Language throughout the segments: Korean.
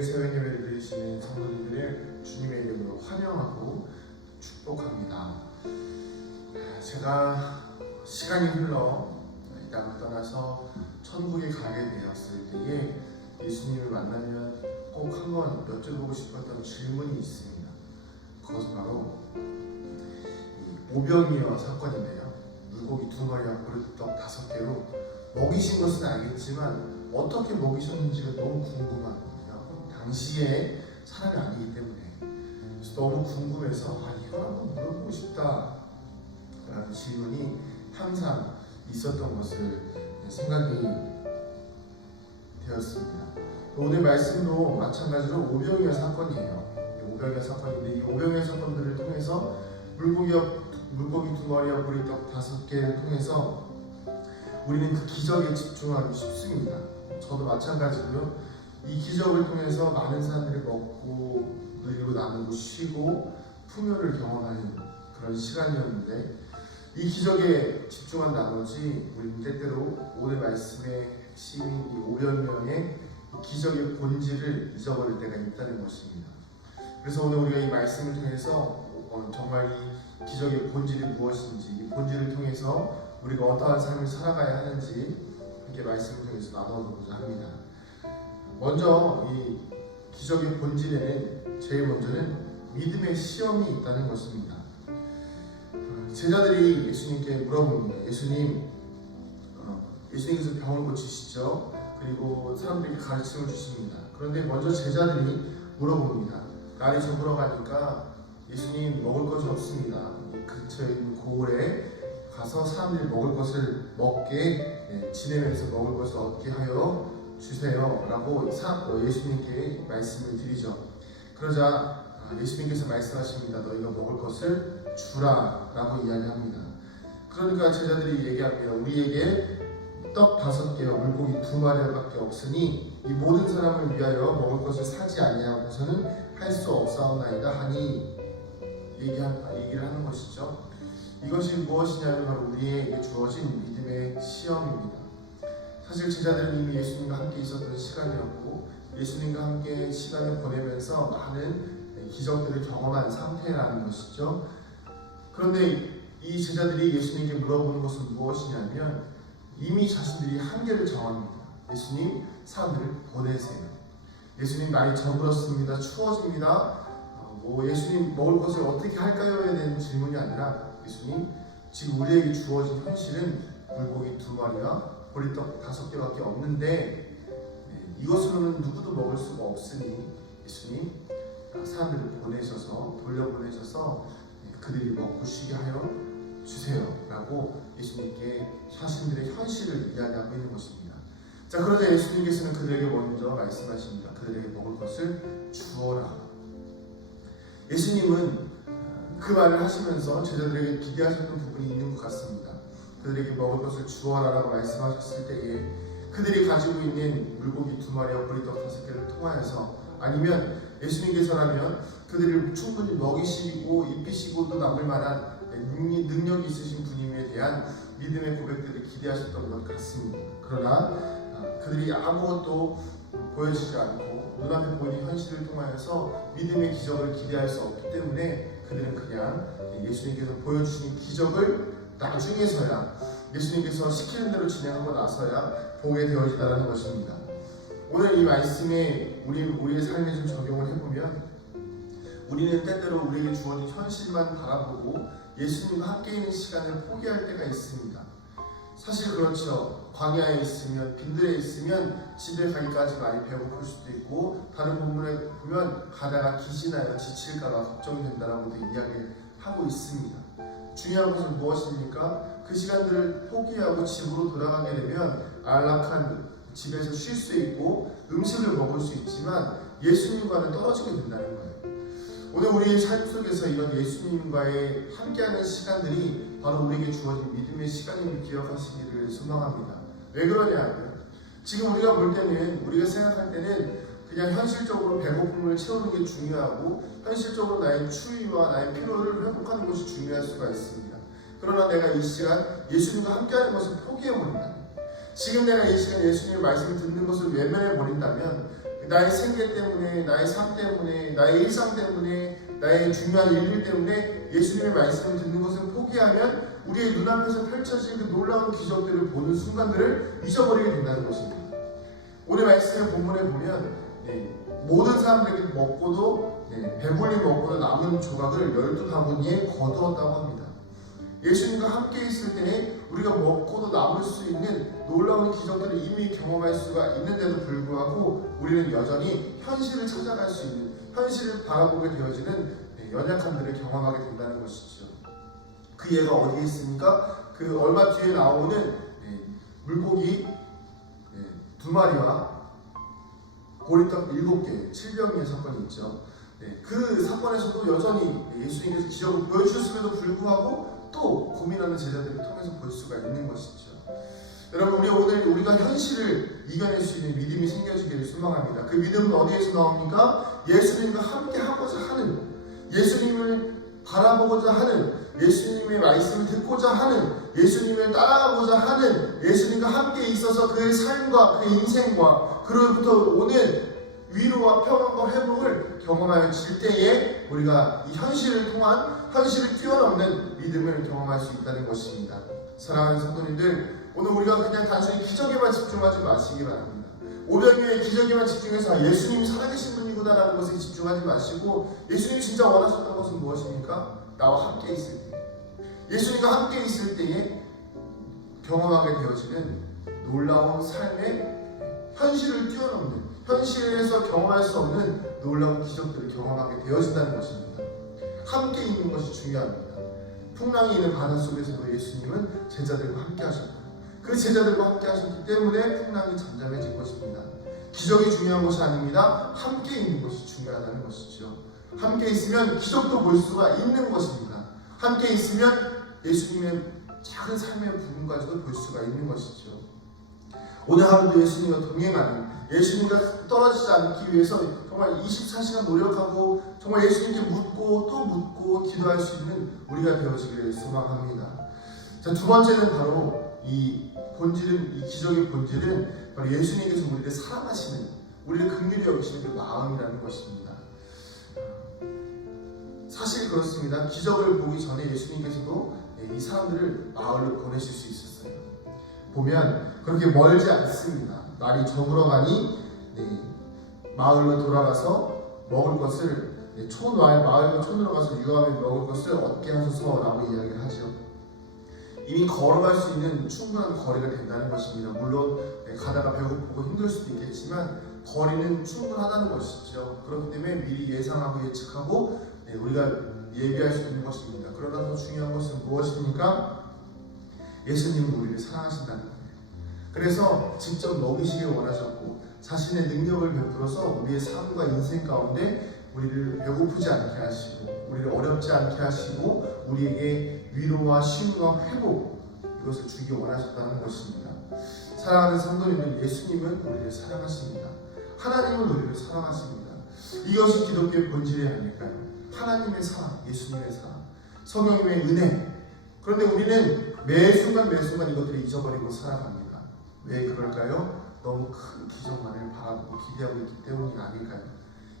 오늘 새벽 예배를 드리시는 성도님들을 주님의 이름으로 환영하고 축복합니다. 제가 시간이 흘러 이 땅을 떠나서 천국에 가게 되었을 때에 예수님을 만나면 꼭 한번 여쭤보고 싶었던 질문이 있습니다. 그것은 바로 오병이어 사건인데요. 물고기 2마리와 보리떡 5개로 먹이신 것은 알겠지만 어떻게 먹이셨는지가 너무 궁금한 거예요. 당시에 사람이 아니기 때문에. 그래서 너무 궁금해서 이걸 한번 물어보고 싶다 라는 질문이 항상 있었던 것을 생각이 되었습니다. 오늘 말씀도 마찬가지로 오병이어 사건이에요. 오병이어 사건인데 이 오병이어 사건들을 통해서 물고기 2마리와 보리떡 5개를 통해서 우리는 그 기적에 집중하기 쉽습니다. 저도 마찬가지고요. 이 기적을 통해서 많은 사람들이 먹고 누리고 나누고 쉬고 풍요를 경험하는 그런 시간이었는데 이 기적에 집중한 나머지 우리는 때때로 오늘 말씀의 핵심인 이 오병이어의 기적의 본질을 잊어버릴 때가 있다는 것입니다. 그래서 오늘 우리가 이 말씀을 통해서 정말 이 기적의 본질이 무엇인지, 이 본질을 통해서 우리가 어떠한 삶을 살아가야 하는지 함께 말씀을 통해서 나눠보고자 합니다. 먼저 이 기적의 본질에는 제일 먼저는 믿음의 시험이 있다는 것입니다. 제자들이 예수님께 물어봅니다. 예수님께서 병을 고치시죠. 그리고 사람들에게 가르침을 주십니다. 그런데 먼저 제자들이 물어봅니다. 날이 저물어 가니까 예수님 먹을 것이 없습니다. 근처에 있는 고을에 가서 사람들이 먹을 것을 먹게 지내면서 먹을 것을 얻게 하여 주세요 라고 예수님께 말씀을 드리죠. 그러자 예수님께서 말씀하십니다. 너희가 먹을 것을 주라 라고 이야기합니다. 그러니까 제자들이 얘기합니다. 우리에게 떡 5개와 물고기 2마리밖에 없으니 이 모든 사람을 위하여 먹을 것을 사지 아니하고서는 할 수 없사옵나이다 하니 얘기를 하는 것이죠. 이것이 무엇이냐면 바로 우리에게 주어진 믿음의 시험입니다. 사실 제자들은 이미 예수님과 함께 있었던 시간이었고 예수님과 함께 시간을 보내면서 많은 기적들을 경험한 상태라는 것이죠. 그런데 이 제자들이 예수님께 물어보는 것은 무엇이냐면 이미 자신들이 한계를 정합니다. 예수님, 사람들을 보내세요. 예수님, 날이 저물었습니다. 추워집니다. 예수님 먹을 것을 어떻게 할까요? 에 대한 질문이 아니라 예수님, 지금 우리에게 주어진 현실은 물고기 2마리와 보리떡 5개밖에 없는데 이것으로는 누구도 먹을 수가 없으니 예수님, 사람들을 돌려보내셔서 그들이 먹고 쉬게 하여 주세요 라고 예수님께 자신들의 현실을 이야기하고 있는 것입니다. 자, 그러자 예수님께서는 그들에게 먼저 말씀하십니다. 그들에게 먹을 것을 주어라. 예수님은 그 말을 하시면서 제자들에게 기대하셨던 부분이 있는 것 같습니다. 그들에게 먹을 것을 주어라 라고 말씀하셨을 때에 그들이 가지고 있는 물고기 2마리와 보리떡 5개를 통하여서 아니면 예수님께서라면 그들을 충분히 먹이시고 입히시고도 남을 만한 능력이 있으신 분임에 대한 믿음의 고백들을 기대하셨던 것 같습니다. 그러나 그들이 아무것도 보여주지 않고 눈앞에 보이는 현실을 통하여서 믿음의 기적을 기대할 수 없기 때문에 그들은 그냥 예수님께서 보여주신 기적을 나중에서야 예수님께서 시키는 대로 진행하고 나서야 보게 되어진다는 것입니다. 오늘 이 말씀에 우리의 삶에 좀 적용을 해보면 우리는 때때로 우리에게 주어진 현실만 바라보고 예수님과 함께 있는 시간을 포기할 때가 있습니다. 사실 그렇죠. 광야에 있으면, 빈들에 있으면 집에 가기까지 많이 배고플 수도 있고 다른 본문에 보면 가다가 기진하여 지칠까봐 걱정이 된다라고도 이야기를 하고 있습니다. 중요한 것은 무엇입니까? 그 시간들을 포기하고 집으로 돌아가게 되면 안락한 집에서 쉴 수 있고 음식을 먹을 수 있지만 예수님과는 떨어지게 된다는 거예요. 오늘 우리의 삶 속에서 이런 예수님과의 함께하는 시간들이 바로 우리에게 주어진 믿음의 시간임을 기억하시기를 소망합니다. 왜 그러냐면 지금 우리가 볼 때는 우리가 생각할 때는 그냥 현실적으로 배고픔을 채우는 게 중요하고 현실적으로 나의 추위와 나의 피로를 회복하는 것이 중요할 수가 있습니다. 그러나 내가 이 시간 예수님과 함께하는 것을 포기해버린다. 지금 내가 이 시간 예수님의 말씀을 듣는 것을 외면해버린다면 나의 생계 때문에, 나의 삶 때문에, 나의 일상 때문에, 나의 중요한 일들 때문에 예수님의 말씀을 듣는 것을 포기하면 우리의 눈앞에서 펼쳐진 그 놀라운 기적들을 보는 순간들을 잊어버리게 된다는 것입니다. 오늘 말씀의 본문에 보면 모든 사람들에게 먹고도 배불리 먹고도 남은 조각을 12바구니에 거두었다고 합니다. 예수님과 함께 있을 때에 우리가 먹고도 남을 수 있는 놀라운 기적들을 이미 경험할 수가 있는데도 불구하고 우리는 여전히 현실을 찾아갈 수 있는, 현실을 바라보게 되어지는 연약함들을 경험하게 된다는 것이죠. 그 예가 어디에 있습니까? 그 얼마 뒤에 나오는 물고기 2마리와 보리떡 7개, 7병의 사건이 있죠. 그 사건에서도 여전히 예수님께서 기적을 보여주셨음에도 불구하고 또 고민하는 제자들을 통해서 볼 수가 있는 것이죠. 여러분, 오늘 우리가 현실을 이겨낼 수 있는 믿음이 생겨지기를 소망합니다. 그 믿음은 어디에서 나옵니까? 예수님과 함께 하고자 하는, 예수님을 바라보고자 하는, 예수님의 말씀을 듣고자 하는, 예수님을 따라가고자 하는, 예수님과 함께 있어서 그의 삶과 그의 인생과 그로부터 오는 위로와 평안과 회복을 경험하여질 때에 우리가 이 현실을 뛰어넘는 믿음을 경험할 수 있다는 것입니다. 사랑하는 성도님들, 오늘 우리가 그냥 단순히 기적에만 집중하지 마시기 바랍니다. 500명의 기적에만 집중해서 예수님이 살아계신 분이구나라는 것에 집중하지 마시고, 예수님이 진짜 원하셨던 것은 무엇입니까? 나와 함께 있을 때, 예수님과 함께 있을 때에 경험하게 되어지는 놀라운 삶의 현실을 뛰어넘는, 현실에서 경험할 수 없는 놀라운 기적들을 경험하게 되어진다는 것입니다. 함께 있는 것이 중요합니다. 풍랑이 있는 바닷속에서도 예수님은 제자들과 함께 하셨고, 그 제자들과 함께 하셨기 때문에 풍랑이 잠잠해진 것입니다. 기적이 중요한 것이 아닙니다. 함께 있는 것이 중요하다는 것이죠. 함께 있으면 기적도 볼 수가 있는 것입니다. 함께 있으면 예수님의 작은 삶의 부분까지도 볼 수가 있는 것이죠. 오늘 하루도 예수님과 동행하는, 예수님과 떨어지지 않기 위해서 정말 24시간 노력하고 정말 예수님께 묻고 또 묻고 기도할 수 있는 우리가 되어지기를 소망합니다. 자, 두 번째는 바로 이 기적의 본질은 바로 예수님께서 우리를 사랑하시는, 우리를 긍휼히 여기시는 그 마음이라는 것입니다. 사실 그렇습니다. 기적을 보기 전에 예수님께서도 이 사람들을 마을로 보내실 수 있었어요. 보면 그렇게 멀지 않습니다. 날이 저물어가니 마을로 돌아가서 먹을 것을 마을과 촌으로 가서 유하며 먹을 것을 얻게 하소서라고 이야기를 하죠. 이미 걸어갈 수 있는 충분한 거리가 된다는 것입니다. 물론 가다가 배고프고 힘들 수도 있겠지만 거리는 충분하다는 것이죠. 그렇기 때문에 미리 예상하고 예측하고 우리가 예비할 수 있는 것입니다. 그러나 더 중요한 것은 무엇입니까? 예수님은 우리를 사랑하신다는 거예요. 그래서 직접 먹이시길 원하셨고 자신의 능력을 베풀어서 우리의 삶과 인생 가운데 우리를 배고프지 않게 하시고 우리를 어렵지 않게 하시고 우리에게 위로와 쉼과 회복, 이것을 주기 원하셨다는 것입니다. 사랑하는 성도님들, 예수님은 우리를 사랑하십니다. 하나님은 우리를 사랑하십니다. 이것이 기독교의 본질이 아닐까요? 하나님의 사랑, 예수님의 사랑, 성령님의 은혜. 그런데 우리는 매 순간 이것들을 잊어버리고 살아갑니다. 왜 그럴까요? 너무 큰 기적만을 바라보고 기대하고 있기 때문이 아닐까요?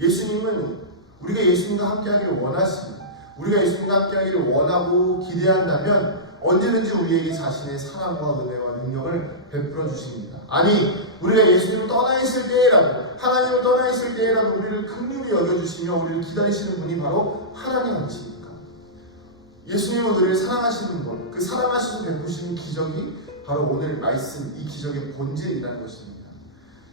예수님은 우리가 예수님과 함께하기를 원하십니다. 우리가 예수님과 함께하기를 원하고 기대한다면 언제든지 우리에게 자신의 사랑과 은혜와 능력을 베풀어 주십니다. 아니, 우리가 예수님을 떠나 있을 때라도, 하나님을 떠나 있을 때라도 우리를 긍휼히 여겨주시며 우리를 기다리시는 분이 바로 하나님 아니십니까? 예수님은 우리를 사랑하시는 것, 그 사랑하시고 베푸시는 기적이 바로 오늘 말씀, 이 기적의 본질이라는 것입니다.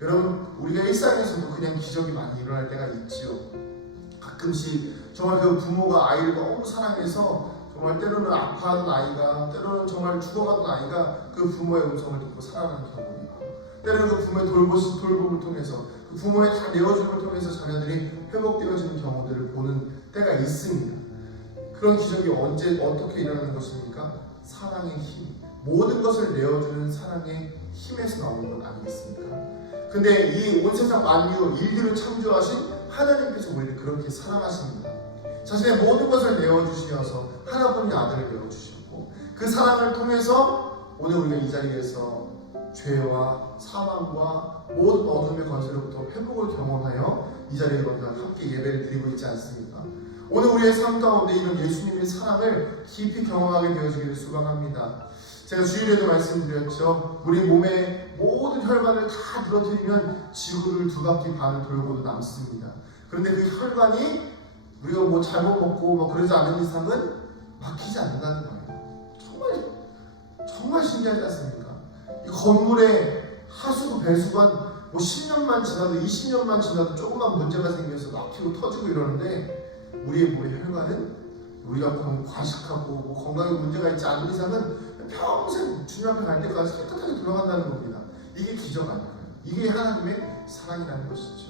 여러분, 우리가 일상에서도 그냥 기적이 많이 일어날 때가 있지요. 가끔씩 정말 그 부모가 아이를 너무 사랑해서 정말 때로는 아파하는 아이가, 때로는 정말 죽어가던 아이가 그 부모의 음성을 듣고 살아나는 경우도 있고, 때로는 그 부모의 돌봄을 통해서, 그 부모의 다 내어줌을 통해서 자녀들이 회복되어지는 경우들을 보는 때가 있습니다. 그런 기적이 어떻게 일어나는 것입니까? 사랑의 힘, 모든 것을 내어주는 사랑의 힘에서 나오는 것 아니겠습니까? 근데 이 온 세상 만유, 인류를 창조하신 하나님께서 우리를 그렇게 사랑하십니다. 자신의 모든 것을 내어주시어서 하나뿐인 아들을 내어주셨고, 그 사랑을 통해서 오늘 우리가 이 자리에서 죄와 사망과 모든 어둠의 권세로부터 회복을 경험하여 이 자리에 우리가 함께 예배를 드리고 있지 않습니까? 오늘 우리의 삶 가운데 이런 예수님의 사랑을 깊이 경험하게 되어지기를 소망합니다. 제가 주일에도 말씀드렸죠. 우리 몸의 모든 혈관을 다 늘어뜨리면 지구를 2바퀴 반을 돌고도 남습니다. 그런데 그 혈관이 우리가 뭐 잘못 먹고 그러지 않은 이상은 막히지 않는다는 거예요. 정말 신기하지 않습니까? 이 건물의 하수구 배수관 10년만 지나도 20년만 지나도 조금만 문제가 생겨서 막히고 터지고 이러는데 우리의 몸의 혈관은 우리가 과식하고 건강에 문제가 있지 않은 이상은 평생 주님 앞에 갈 때까지 깨끗하게 돌아간다는 겁니다. 이게 기적 아닐까요? 이게 하나님의 사랑이라는 것이죠.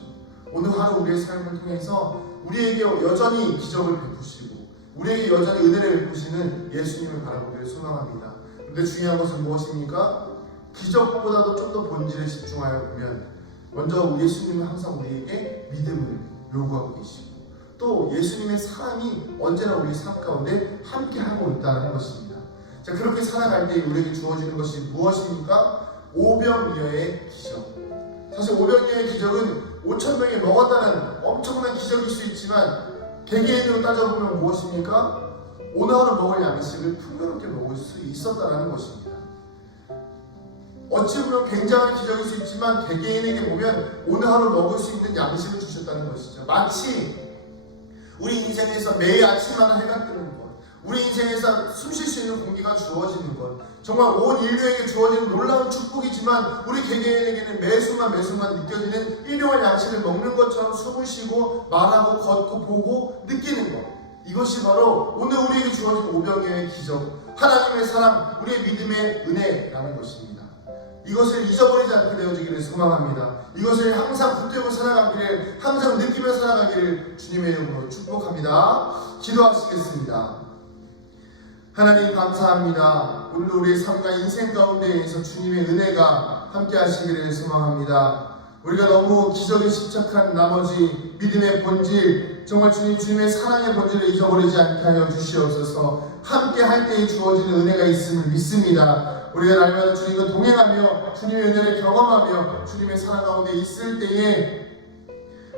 오늘 하루 우리의 삶을 통해서 우리에게 여전히 기적을 베푸시고 우리에게 여전히 은혜를 베푸시는 예수님을 바라보기를 소망합니다. 그런데 중요한 것은 무엇입니까? 기적보다도 좀 더 본질에 집중하여 보면 먼저 예수님은 항상 우리에게 믿음을 요구하고 계시고 또 예수님의 사랑이 언제나 우리 삶 가운데 함께하고 있다는 것입니다. 자, 그렇게 살아갈 때 우리에게 주어지는 것이 무엇입니까? 오병이어의 기적. 사실 오병이어의 기적은 5,000명이 먹었다는 엄청난 기적일 수 있지만 개개인으로 따져보면 무엇입니까? 오늘 하루 먹을 양식을 풍요롭게 먹을 수 있었다는 것입니다. 어찌 보면 굉장한 기적일 수 있지만 개개인에게 보면 오늘 하루 먹을 수 있는 양식을 주셨다는 것이죠. 마치 우리 인생에서 매일 아침마다 해가 뜨는 것, 우리 인생에서 숨 쉴 수 있는 공기가 주어지는 것, 정말 온 인류에게 주어지는 놀라운 축복이지만 우리 개개인에게는 매순간 느껴지는 일용할 양식을 먹는 것처럼 숨을 쉬고 말하고 걷고 보고 느끼는 것, 이것이 바로 오늘 우리에게 주어진 오병이어의 기적, 하나님의 사랑, 우리의 믿음의 은혜라는 것입니다. 이것을 잊어버리지 않게 되어지기를 소망합니다. 이것을 항상 붙들고 살아가기를, 항상 느끼며 살아가기를 주님의 이름으로 축복합니다. 기도하시겠습니다. 하나님 감사합니다. 오늘도 우리의 삶과 인생 가운데에서 주님의 은혜가 함께 하시기를 소망합니다. 우리가 너무 기적에 집착한 나머지 믿음의 본질, 정말 주님의 사랑의 본질을 잊어버리지 않게 하여 주시옵소서. 함께 할 때에 주어지는 은혜가 있음을 믿습니다. 우리가 날마다 주님과 동행하며 주님의 은혜를 경험하며 주님의 사랑 가운데 있을 때에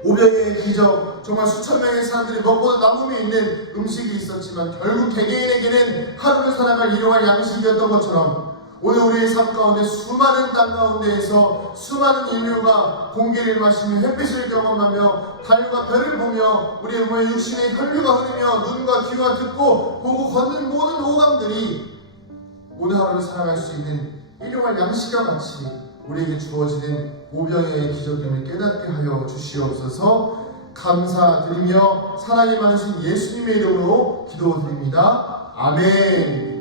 오병이어의 기적, 정말 수천 명의 사람들이 먹고도 남음이 있는 음식이 있었지만 결국 개개인에게는 하루를 살아갈 일용할 양식이었던 것처럼 오늘 우리의 삶 가운데 수많은 땅 가운데에서 수많은 인류가 공기를 마시며 햇빛을 경험하며 달과 별을 보며 우리의 몸에 육신의 혈류가 흐르며 눈과 귀가 듣고 보고 걷는 모든 오감들이 오늘 하루를 살아갈 수 있는 일용할 양식과 같이 우리에게 주어지는 오병이어의 기적임을 깨닫게 하여 주시옵소서. 감사드리며 사랑이 많으신 예수님의 이름으로 기도드립니다. 아멘.